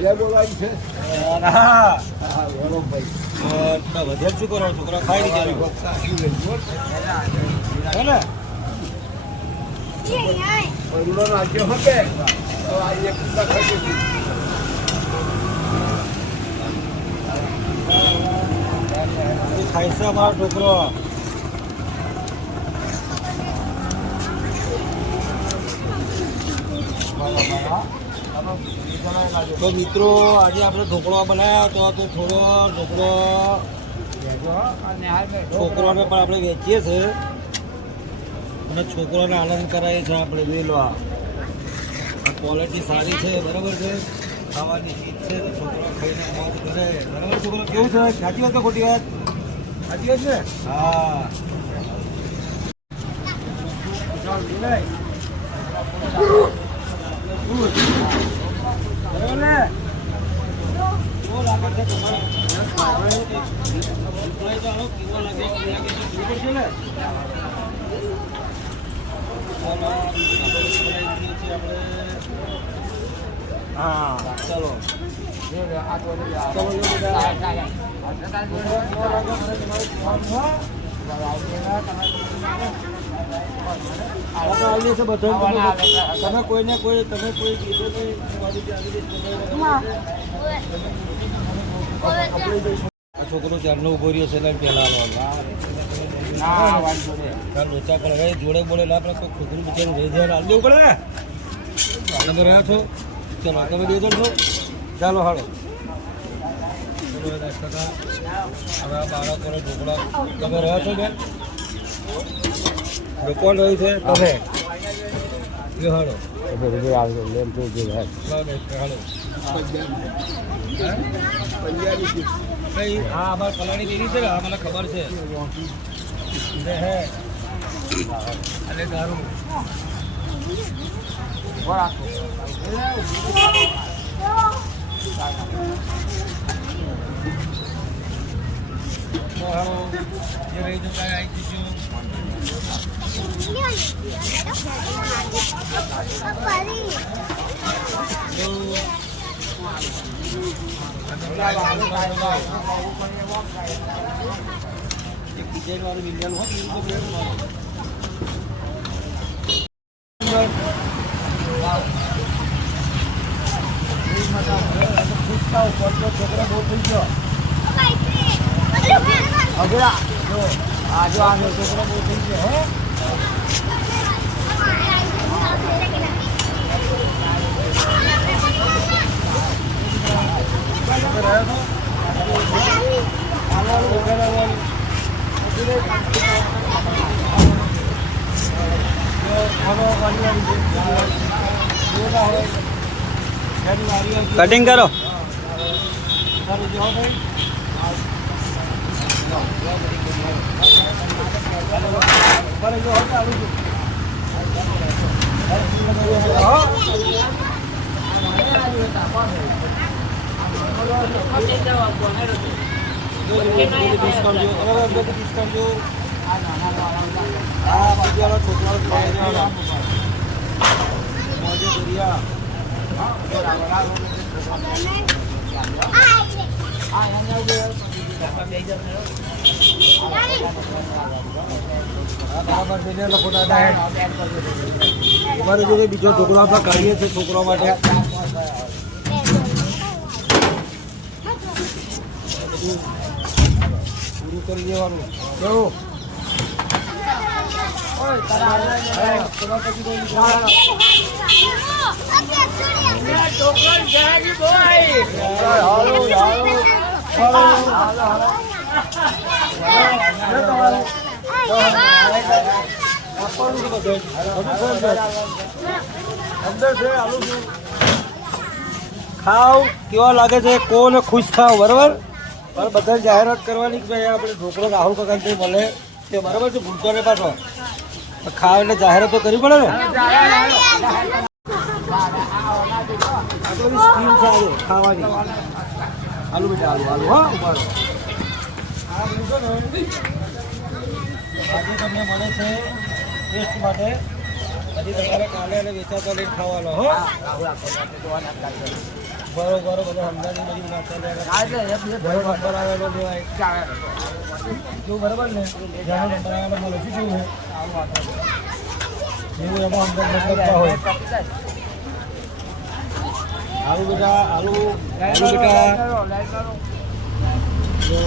જય બોલાવી છે. વધેર શું કરો છોકરા ખાઈ લીધા હે ને ખાઈ છે અમારો છોકરો. તો મિત્રો આજે આપણે ઢોકળો બનાવ્યા તો થોડો ઢોકળો છોકરોને પણ આપણે વેચીએ છીએ અને છોકરોને આનંદ કરાવીએ છીએ આપણે. વેલો આ ક્વોલિટી સારી છે, બરાબર છે. ખાવાની ચીજ છે તો છોકરો ખાઈને મોજ કરે, બરાબર. છોકરો કેવું છે? સાચી વાત તો ખોટી વાત? સાચી વાત છે. હા હા ચાલો તમે કોઈને કોઈ તમે કોઈ છોકરો ચારનો ઉભો રહ્યો છે એટલે પેલા લોચા પર હવે જોડે બોલે ના આપણે છોકરું બિચારું રહી જાય હાલ દેવું પડે ને. તમે રહ્યા છો, ચલો તમે બે જણ છો, ચાલો હાલો. હવે બાળકોને ઢોકળા તમે રહ્યા છો બેન? કોણ રહ્યું છે? તમે હાલો હા અમારે ફલાણી દેરી છે ને, હા મને ખબર છે. અને દારૂ જે રહી જો કાંઈ આવી જઈશું. ડિઝાઇન વાળું વિલિયમ હોય છોકરા બહુ થઈ ગયો. જો આ છોકરા બહુ થઈ ગયો. હે કટિંગ કરો. અમારે જો બીજો ઢોકળો આપણે કાઢીએ છીએ છોકરા માટે. પૂરું કરી દેવાનું. કેવું ખાવ કેવા લાગે છે? કોને ખુશ થાવ, બરાબર. પણ બધા જાહેરાત કરવાની કે ભાઈ આપણે ઢોકળો રાહુલ કાકાથી મળે તે, બરાબર છે. ભૂલતો ને પાછો ખાવ એટલે જાહેરાત તો કરવી પડે ને. સ્કીમ છે આજે ખાવાની. આલુ બેટા આલુ આલુ હા ઉભારો. આ બધું છે ને આજે તમને મળે છે ટેસ્ટ માટે હજી તમારે કાલે અને વેચાતો લઈને ખાવાનો હો બરોબર બધા સમજાવી બધું નાસ્તા નંબર આવેલો લેવાય જો બરાબર ને જ્યારે નંબર આવેલો મળે શું છે એવું એમાં અંદર હોય આલુ બેટા આલુ બેટા જો